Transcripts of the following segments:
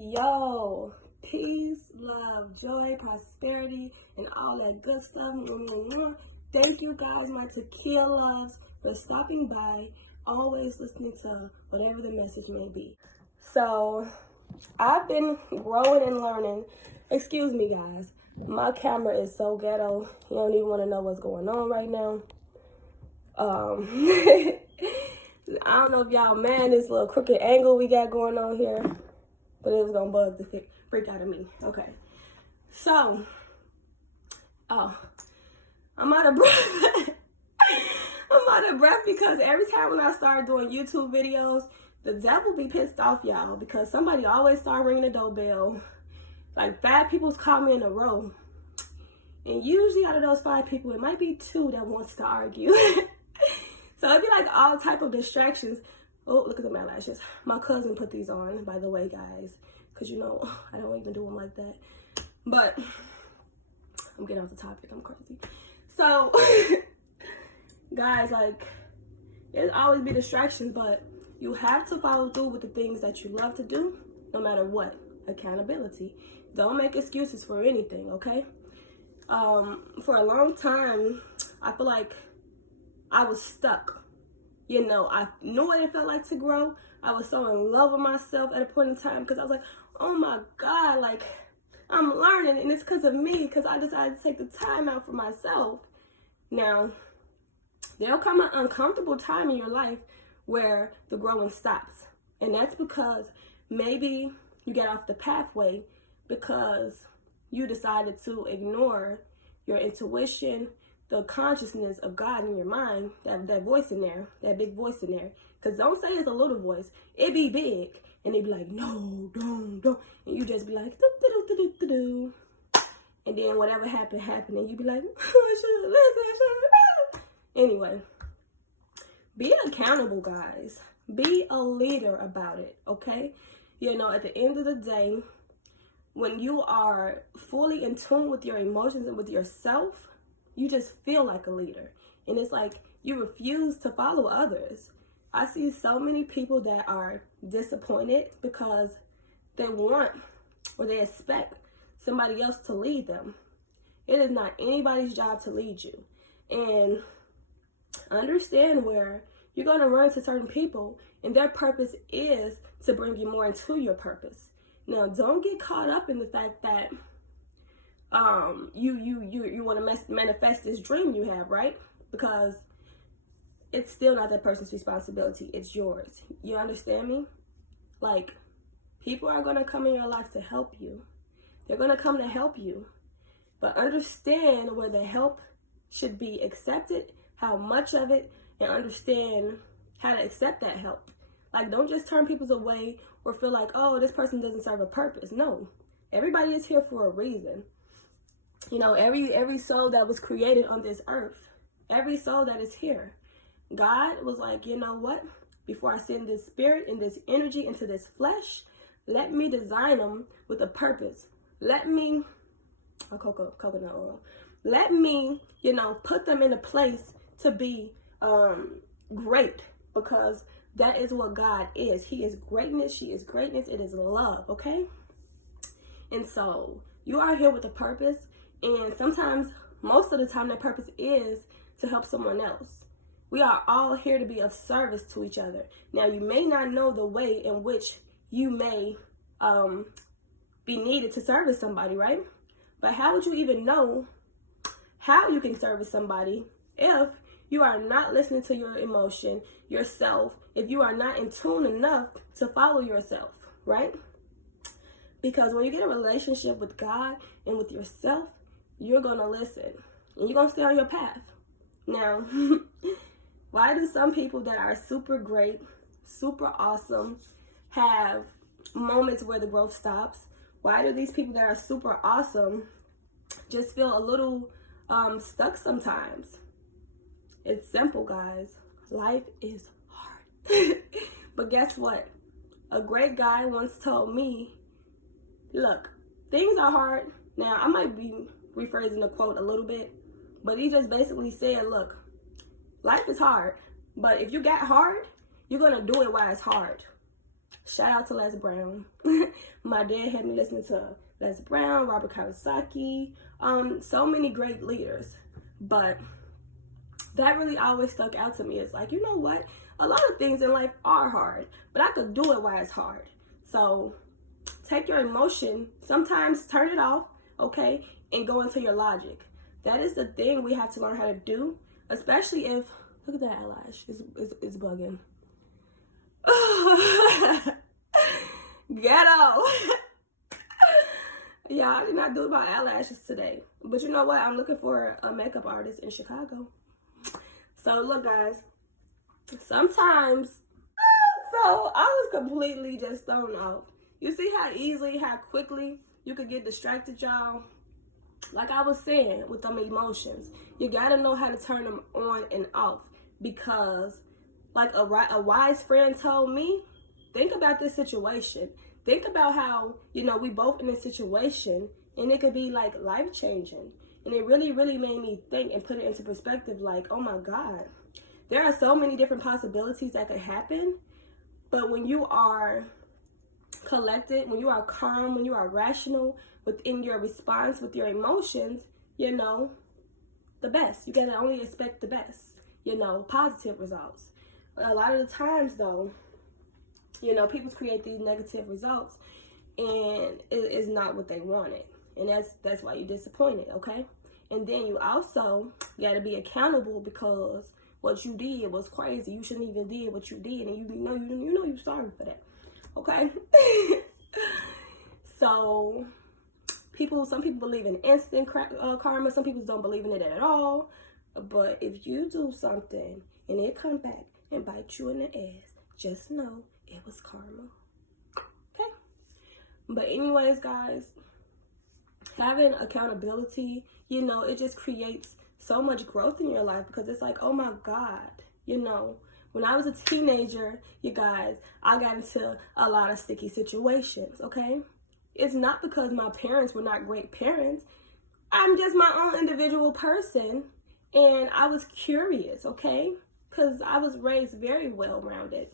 Yo, peace, love, joy, prosperity, and all that good stuff. Thank you guys, my Takia loves, for stopping by, always listening to whatever the message may be. So, I've been growing and learning. Excuse me, guys. My camera is so ghetto. You don't even want to know what's going on right now. I don't know if y'all man this little crooked angle we got going on here, but it was gonna bug the freak out of me. Okay, so I'm out of breath. I'm out of breath because every time when I start doing YouTube videos, the devil be pissed off, y'all, because somebody always start ringing the doorbell. Like 5 people's call me in a row, and usually out of those 5 people, it might be 2 that wants to argue. So it'd be like all type of distractions. Oh, look at my lashes. My cousin put these on, by the way, guys, because you know I don't even do them like that. But I'm getting off the topic. I'm crazy. So guys, like, there'll always be distractions, but you have to follow through with the things that you love to do, no matter what. Accountability. Don't make excuses for anything, okay? For a long time, I feel like I was stuck. You know, I knew what it felt like to grow. I was so in love with myself at a point in time because I was like, oh my God, like, I'm learning, and it's because of me, because I decided to take the time out for myself. Now, there'll come an uncomfortable time in your life where the growing stops. And that's because maybe you get off the pathway because you decided to ignore your intuition, the consciousness of God in your mind, that voice in there, that big voice in there. Because don't say it's a little voice. It be big. And they be like, no, don't. And you just be like, do. And then whatever happened. And you be like, I should have listened. Anyway, be accountable, guys. Be a leader about it, okay? You know, at the end of the day, when you are fully in tune with your emotions and with yourself, you just feel like a leader. And it's like you refuse to follow others. I see so many people that are disappointed because they want or they expect somebody else to lead them. It is not anybody's job to lead you. And understand where you're going to run into certain people and their purpose is to bring you more into your purpose. Now, don't get caught up in the fact that you want to manifest this dream you have, right? Because it's still not that person's responsibility. It's yours. You understand me? Like, people are going to come in your life to help you. They're going to come to help you. But understand where the help should be accepted, how much of it, and understand how to accept that help. Like, don't just turn people away or feel like, oh, this person doesn't serve a purpose. No. Everybody is here for a reason. You know, every soul that was created on this earth, every soul that is here, God was like, you know what? Before I send this spirit and this energy into this flesh, let me design them with a purpose. Let me, coconut oil. Let me, you know, put them in a place to be great, because that is what God is. He is greatness. She is greatness. It is love, okay? And so you are here with a purpose. And sometimes, most of the time, that purpose is to help someone else. We are all here to be of service to each other. Now, you may not know the way in which you may be needed to service somebody, right? But how would you even know how you can service somebody if you are not listening to your emotion, yourself, if you are not in tune enough to follow yourself, right? Because when you get a relationship with God and with yourself, you're going to listen and you're going to stay on your path. Now, why do some people that are super great, super awesome, have moments where the growth stops? Why do these people that are super awesome just feel a little stuck sometimes? It's simple, guys. Life is hard. But guess what? A great guy once told me, look, things are hard. Now, I might be rephrasing the quote a little bit, but he just basically said, look, life is hard, but if you got hard, you're going to do it while it's hard. Shout out to Les Brown. My dad had me listening to Les Brown, Robert Kiyosaki, so many great leaders. But that really always stuck out to me. It's like, you know what? A lot of things in life are hard, but I could do it while it's hard. So take your emotion, sometimes turn it off, okay, and go into your logic. That is the thing we have to learn how to do, especially if, look at that eyelash, it's bugging. Ghetto. Yeah, I did not do about eyelashes today. But you know what? I'm looking for a makeup artist in Chicago. So look, guys, sometimes, so I was completely just thrown off. You see how easily, how quickly you could get distracted, y'all? Like I was saying with them emotions, you gotta know how to turn them on and off, because like a wise friend told me, think about this situation. Think about how, you know, we both in a situation and it could be like life-changing. And it really, really made me think and put it into perspective like, oh my God, there are so many different possibilities that could happen. But when you are collected, when you are calm, when you are rational within your response with your emotions, you know, the best. You gotta only expect the best, you know, positive results. A lot of the times though, you know, people create these negative results and it is not what they wanted. And that's why you're disappointed, okay? And then you also got to be accountable, because what you did was crazy. You shouldn't even did what you did, and you know you're sorry for that, okay? So some people believe in instant karma. Some people don't believe in it at all. But if you do something and it come back and bite you in the ass, just know it was karma. Okay? But anyways, guys, having accountability, you know, it just creates so much growth in your life, because it's like, oh my God, you know, when I was a teenager, you guys, I got into a lot of sticky situations, okay? It's not because my parents were not great parents. I'm just my own individual person, and I was curious, okay? Because I was raised very well-rounded.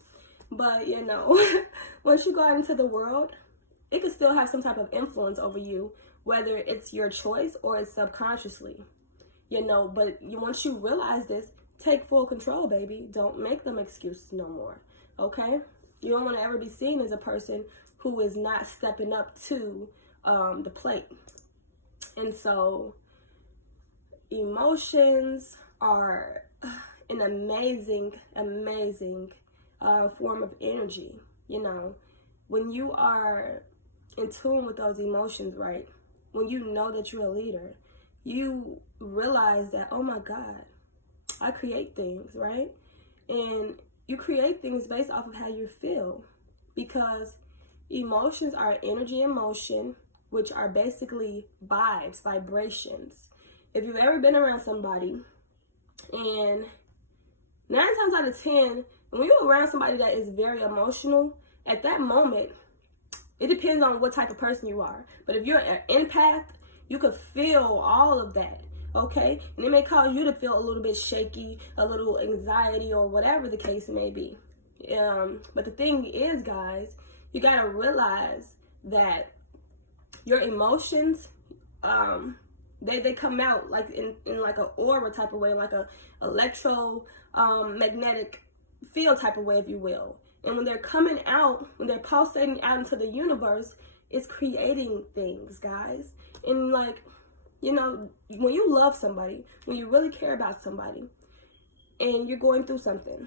But, you know, once you go out into the world, it can still have some type of influence over you, whether it's your choice or it's subconsciously, you know. But once you realize this, take full control, baby. Don't make them excuses no more, okay? You don't want to ever be seen as a person who is not stepping up to the plate. And so emotions are an amazing form of energy. You know, when you are in tune with those emotions, right? When you know that you're a leader, you realize that, oh my God, I create things, right? And you create things based off of how you feel, because emotions are energy in motion, which are basically vibes, vibrations. If you've ever been around somebody, and 9 times out of 10, when you're around somebody that is very emotional, at that moment, it depends on what type of person you are. But if you're an empath, you could feel all of that, okay? And it may cause you to feel a little bit shaky, a little anxiety, or whatever the case may be. But the thing is, guys, you gotta realize that your emotions, they come out like in like an aura type of way, like a magnetic field type of way, if you will. And when they're coming out, when they're pulsating out into the universe, it's creating things, guys. And like, you know, when you love somebody, when you really care about somebody, and you're going through something,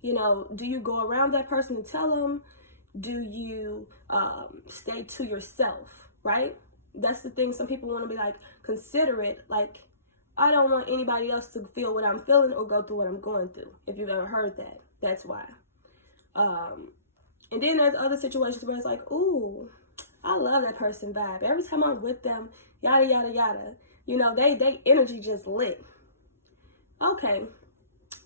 you know, do you go around that person and tell them? Do you stay to yourself, right? That's the thing. Some people want to be like considerate, like, I don't want anybody else to feel what I'm feeling or go through what I'm going through. If you've ever heard that, that's why. And then there's other situations where it's like, ooh, I love that person vibe. Every time I'm with them, yada, yada, yada. You know, they energy just lit. Okay.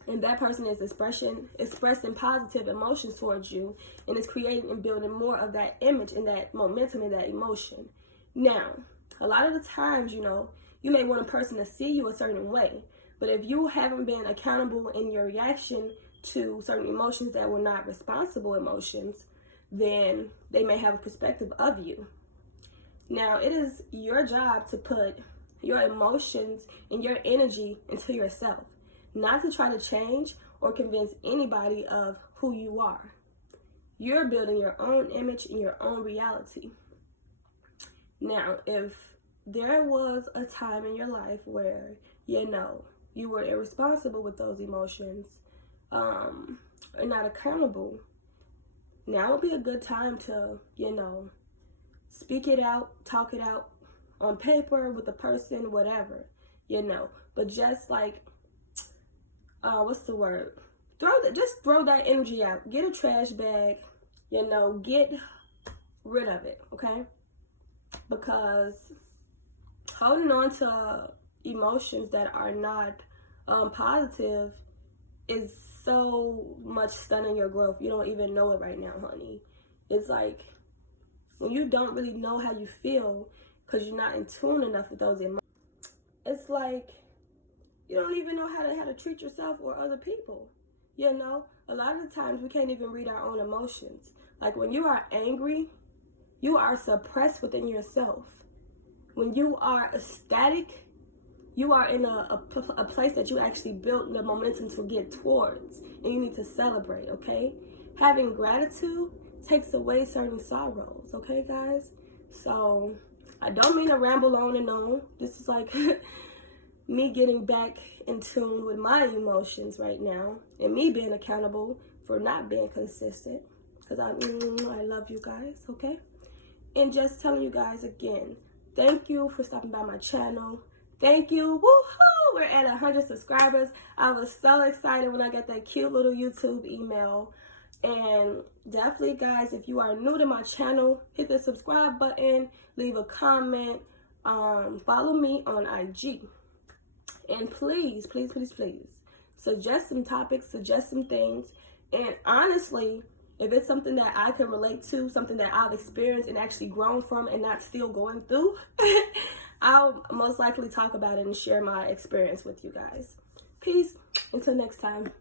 And that person is expressing positive emotions towards you, and is creating and building more of that image and that momentum and that emotion. Now, a lot of the times, you know, you may want a person to see you a certain way, but if you haven't been accountable in your reaction to certain emotions that were not responsible emotions, then they may have a perspective of you. Now, it is your job to put your emotions and your energy into yourself, not to try to change or convince anybody of who you are. You're building your own image and your own reality. Now, if there was a time in your life where, you were irresponsible with those emotions, or not accountable, now would be a good time to, speak it out, talk it out on paper with a person, whatever, But just like, what's the word? Just throw that energy out. Get a trash bag, get rid of it, okay? Because holding on to emotions that are not positive is so much stunning your growth. You don't even know it right now, honey. It's like when you don't really know how you feel because you're not in tune enough with those emotions. It's like you don't even know how to treat yourself or other people. A lot of the times we can't even read our own emotions. Like when you are angry, you are suppressed within yourself. When you are ecstatic, you are in a place that you actually built the momentum to get towards, and you need to celebrate, okay? Having gratitude takes away certain sorrows, okay, guys? So I don't mean to ramble on and on. This is like me getting back in tune with my emotions right now, and me being accountable for not being consistent, because I love you guys, okay? And just telling you guys again, thank you for stopping by my channel. Thank you. Woohoo! We're at 100 subscribers. I was so excited when I got that cute little YouTube email. And definitely, guys, if you are new to my channel, hit the subscribe button, leave a comment, follow me on IG. And please, please, please, please, suggest some topics, suggest some things. And honestly, if it's something that I can relate to, something that I've experienced and actually grown from and not still going through, I'll most likely talk about it and share my experience with you guys. Peace. Until next time.